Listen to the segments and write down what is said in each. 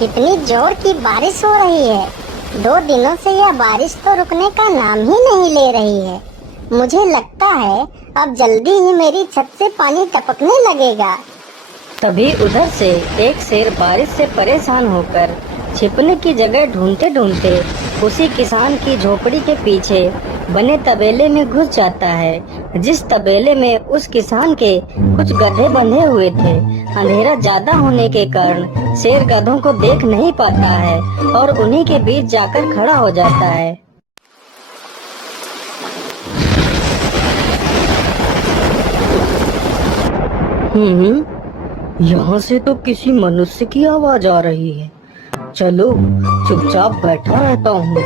कितनी जोर की बारिश हो रही है। 2 दिनों से यह बारिश तो रुकने का नाम ही नहीं ले रही है। मुझे लगता है अब जल्दी ही मेरी छत से पानी टपकने लगेगा। तभी उधर से एक शेर बारिश से परेशान होकर छिपने की जगह ढूंढते ढूंढते उसी किसान की झोपड़ी के पीछे बने तबेले में घुस जाता है, जिस तबेले में उस किसान के कुछ गधे बंधे हुए थे। अंधेरा ज्यादा होने के कारण शेर गधों को देख नहीं पाता है और उन्हीं के बीच जाकर खड़ा हो जाता है। यहाँ से तो किसी मनुष्य की आवाज आ रही है। चलो चुपचाप बैठा रहता हूँ,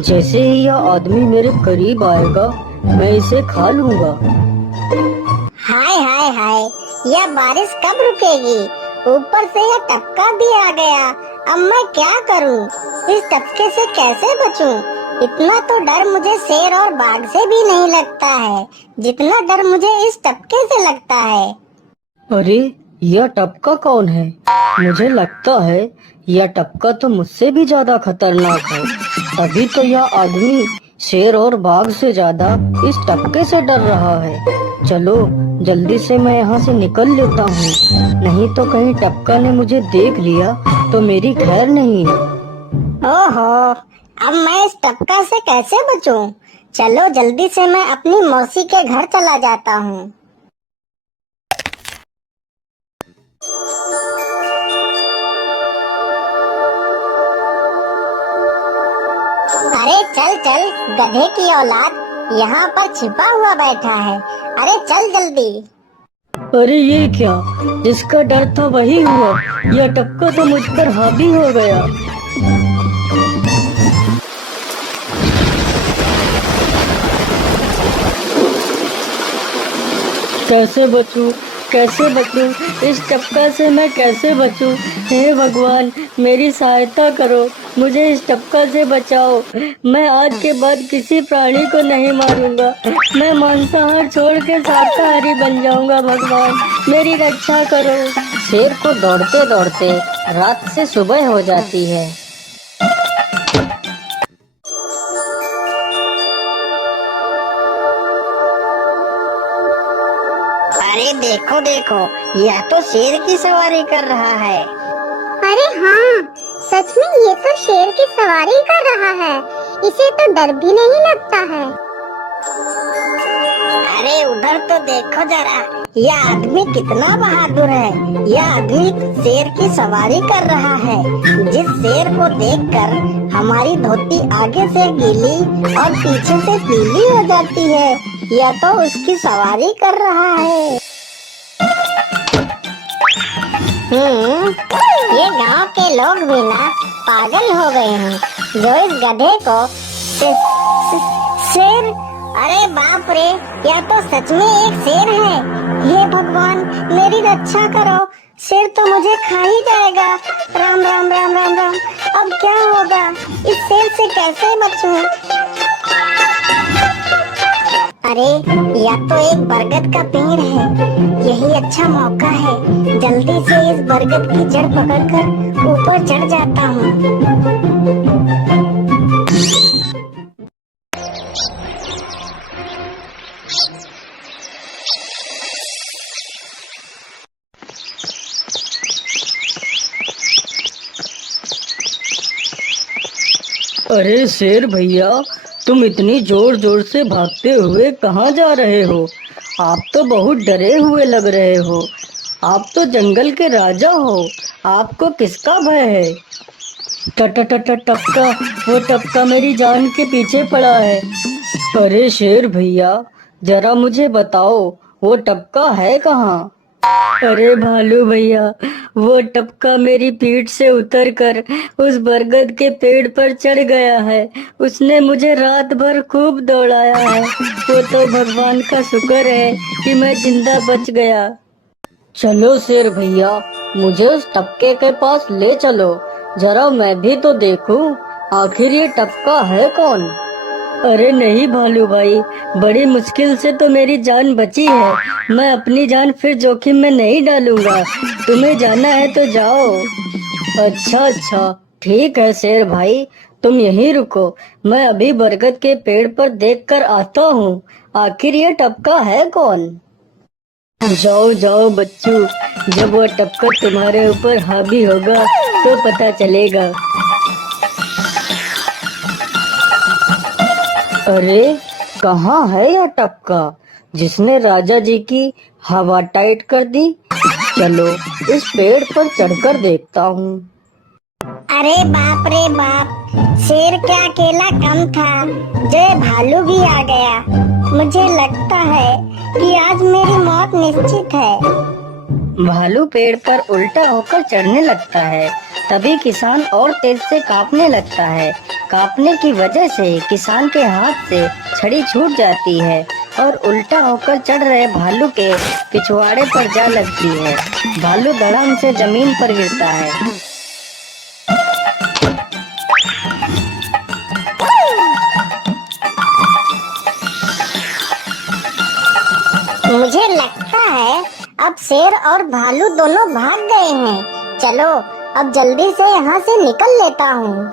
जैसे ही यह आदमी मेरे करीब आएगा मैं इसे खा लूँगा। हाय हाय हाय, यह बारिश कब रुकेगी? ऊपर से यह टपका भी आ गया। अब मैं क्या करूँ? इस टपके से कैसे बचूं? इतना तो डर मुझे शेर और बाघ से भी नहीं लगता है जितना डर मुझे इस टपके से लगता है। अरे यह टपका कौन है? मुझे लगता है यह टपका तो मुझसे भी ज्यादा खतरनाक है। तभी तो यह आदमी शेर और बाघ से ज्यादा इस टपके से डर रहा है। चलो जल्दी से मैं यहाँ से निकल लेता हूँ, नहीं तो कहीं टपका ने मुझे देख लिया तो मेरी खैर नहीं। ओहो, अब मैं इस टपका से कैसे बचूं? चलो जल्दी से मैं अपनी मौसी के घर चला जाता हूँ। अरे चल चल गधे की औलाद, यहाँ पर छिपा हुआ बैठा है। अरे चल जल्दी। अरे ये क्या, जिसका डर था वही हुआ। यह टपका तो मुझ पर हावी हो गया। कैसे बचूं, कैसे बचूं? इस टपका से मैं कैसे बचूं? हे भगवान मेरी सहायता करो, मुझे इस टपका से बचाओ। मैं आज के बाद किसी प्राणी को नहीं मारूंगा। मैं मांसाहार छोड़ के शाकाहारी बन जाऊंगा। भगवान मेरी रक्षा करो। शेर को दौड़ते दौड़ते रात से सुबह हो जाती है। अरे देखो देखो, यह तो शेर की सवारी कर रहा है। अरे हाँ, सच में ये तो शेर की सवारी कर रहा है। इसे तो डर भी नहीं लगता है। अरे उधर तो देखो जरा, यह आदमी कितना बहादुर है। यह आदमी शेर की सवारी कर रहा है। जिस शेर को देखकर हमारी धोती आगे से गीली और पीछे से पीली हो जाती है, यह तो उसकी सवारी कर रहा है। ये गांव के लोग भी ना पागल हो गए हैं जो इस गधे को शेर। अरे बाप रे, यह तो सच में एक शेर है। हे भगवान मेरी रक्षा करो, शेर तो मुझे खा ही जाएगा। राम राम राम राम राम, अब क्या होगा? इस शेर से कैसे बचूं? अरे यह तो एक बरगद का पेड़ है। यही अच्छा मौका है, जल्दी से इस बरगद की जड़ पकड़कर ऊपर चढ़ जाता हूँ। अरे शेर भैया, तुम इतनी जोर जोर से भागते हुए कहाँ जा रहे हो? आप तो बहुत डरे हुए लग रहे हो। आप तो जंगल के राजा हो, आपको किसका भय है? टपका, वो टपका मेरी जान के पीछे पड़ा है। अरे शेर भैया, जरा मुझे बताओ वो टपका है कहाँ? अरे भालू भैया, वो टपका मेरी पीठ से उतरकर उस बरगद के पेड़ पर चढ़ गया है। उसने मुझे रात भर खूब दौड़ाया है। वो तो भगवान का शुक्र है कि मैं जिंदा बच गया। चलो शेर भैया, मुझे उस टपके के पास ले चलो, जरा मैं भी तो देखूं आखिर ये टपका है कौन। अरे नहीं भालू भाई, बड़ी मुश्किल से तो मेरी जान बची है। मैं अपनी जान फिर जोखिम में नहीं डालूंगा। तुम्हें जाना है तो जाओ। अच्छा अच्छा, ठीक है शेर भाई, तुम यहीं रुको। मैं अभी बरगद के पेड़ पर देख कर आता हूँ। आखिर ये टपका है कौन? जाओ जाओ बच्चू, जब वो टपका तुम्हारे ऊपर हावी होगा तो पता चलेगा। अरे कहाँ है यह टपका जिसने राजा जी की हवा टाइट कर दी? चलो इस पेड़ पर चढ़कर देखता हूँ। अरे बाप रे बाप, शेर क्या अकेला कम था, जो ये भालू भी आ गया। मुझे लगता है कि आज मेरी मौत निश्चित है। भालू पेड़ पर उल्टा होकर चढ़ने लगता है। तभी किसान और तेज से कांपने लगता है। कांपने की वजह से किसान के हाथ से छड़ी छूट जाती है और उल्टा होकर चढ़ रहे भालू के पिछवाड़े पर जा लगती है। भालू धड़ाम से जमीन पर गिरता है। मुझे लगता है अब शेर और भालू दोनों भाग गए हैं। चलो अब जल्दी से यहाँ से निकल लेता हूँ।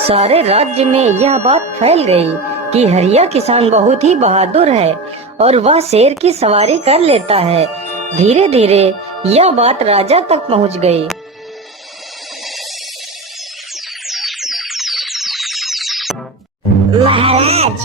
सारे राज्य में यह बात फैल गई कि हरिया किसान बहुत ही बहादुर है और वह शेर की सवारी कर लेता है। धीरे धीरे यह बात राजा तक पहुँच गई। महाराज,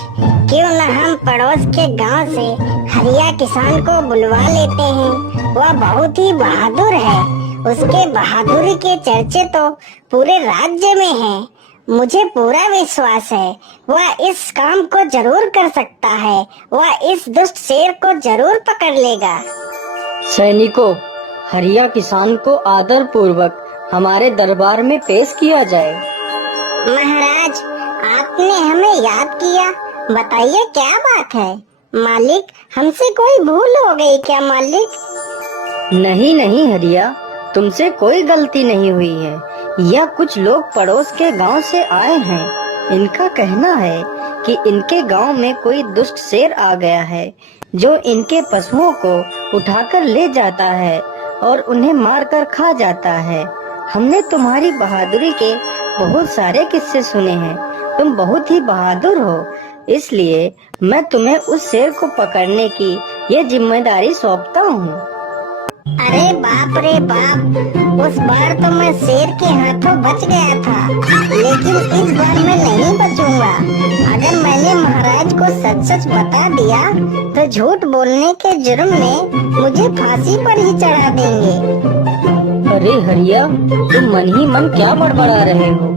क्यों न हम पड़ोस के गांव से हरिया किसान को बुलवा लेते हैं। वह बहुत ही बहादुर है। उसके बहादुरी के चर्चे तो पूरे राज्य में हैं। मुझे पूरा विश्वास है वह इस काम को जरूर कर सकता है। वह इस दुष्ट शेर को जरूर पकड़ लेगा। सैनिकों, हरिया किसान को आदर पूर्वक हमारे दरबार में पेश किया जाए। महाराज, आपने हमें याद किया। बताइए क्या बात है। मालिक, हमसे कोई भूल हो गई क्या मालिक? नहीं नहीं हरिया, तुमसे कोई गलती नहीं हुई है। यह कुछ लोग पड़ोस के गांव से आए हैं। इनका कहना है कि इनके गांव में कोई दुष्ट शेर आ गया है जो इनके पशुओं को उठाकर ले जाता है और उन्हें मारकर खा जाता है। हमने तुम्हारी बहादुरी के बहुत सारे किस्से सुने हैं। तुम बहुत ही बहादुर हो, इसलिए मैं तुम्हें उस शेर को पकड़ने की ये जिम्मेदारी सौंपता हूँ। अरे बाप रे बाप, उस बार तो मैं शेर के हाथों बच गया था, लेकिन इस बार मैं नहीं बचूंगा। अगर मैंने महाराज को सच सच बता दिया तो झूठ बोलने के जुर्म में मुझे फांसी पर ही चढ़ा देंगे। अरे हरिया, तुम मन ही मन क्या बड़बड़ा रहे हो?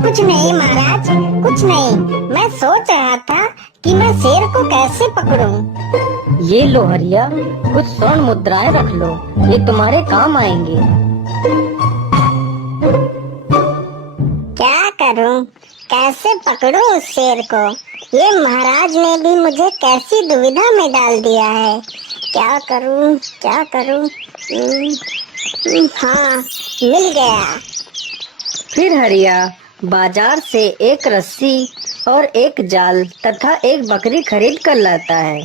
कुछ नहीं महाराज, कुछ नहीं। मैं सोच रहा था कि मैं शेर को कैसे पकड़ूं। ये लो हरिया, कुछ स्वर्ण मुद्राएं रख लो, ये तुम्हारे काम आएंगे। क्या करूं, कैसे पकड़ूं उस शेर को? ये महाराज ने भी मुझे कैसी दुविधा में डाल दिया है। क्या करूं, क्या करूं? हाँ, मिल गया। फिर हरिया बाजार से एक रस्सी और एक जाल तथा एक बकरी खरीद कर लाता है।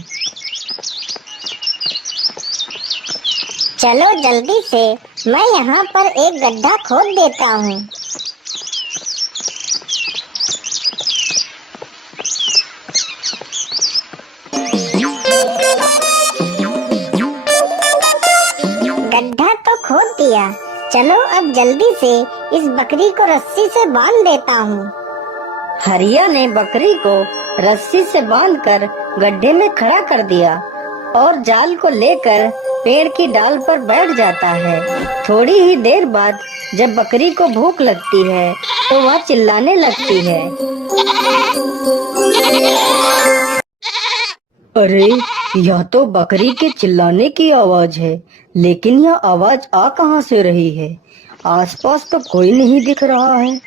चलो जल्दी से, मैं यहाँ पर एक गड्ढा खोद देता हूँ। गड्ढा तो खोद दिया। चलो अब जल्दी से इस बकरी को रस्सी से बांध देता हूँ। हरिया ने बकरी को रस्सी से बांधकर गड्ढे में खड़ा कर दिया और जाल को लेकर पेड़ की डाल पर बैठ जाता है। थोड़ी ही देर बाद जब बकरी को भूख लगती है तो वह चिल्लाने लगती है। अरे, यह तो बकरी के चिल्लाने की आवाज है, लेकिन यह आवाज आ कहाँ से रही है? आसपास तो कोई नहीं दिख रहा है।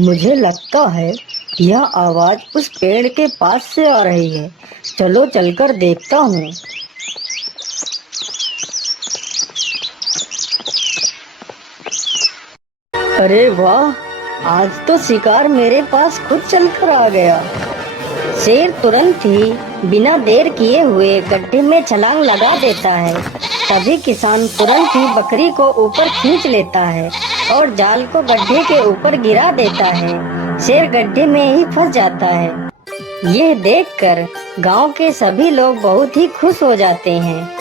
मुझे लगता है यह आवाज उस पेड़ के पास से आ रही है। चलो चलकर देखता हूँ। अरे वाह, आज तो शिकार मेरे पास खुद चलकर आ गया। शेर तुरंत ही बिना देर किए हुए गड्ढे में छलांग लगा देता है तभी किसान तुरंत ही बकरी को ऊपर खींच लेता है और जाल को गड्ढे के ऊपर गिरा देता है। शेर गड्ढे में ही फंस जाता है। यह देखकर गांव के सभी लोग बहुत ही खुश हो जाते हैं।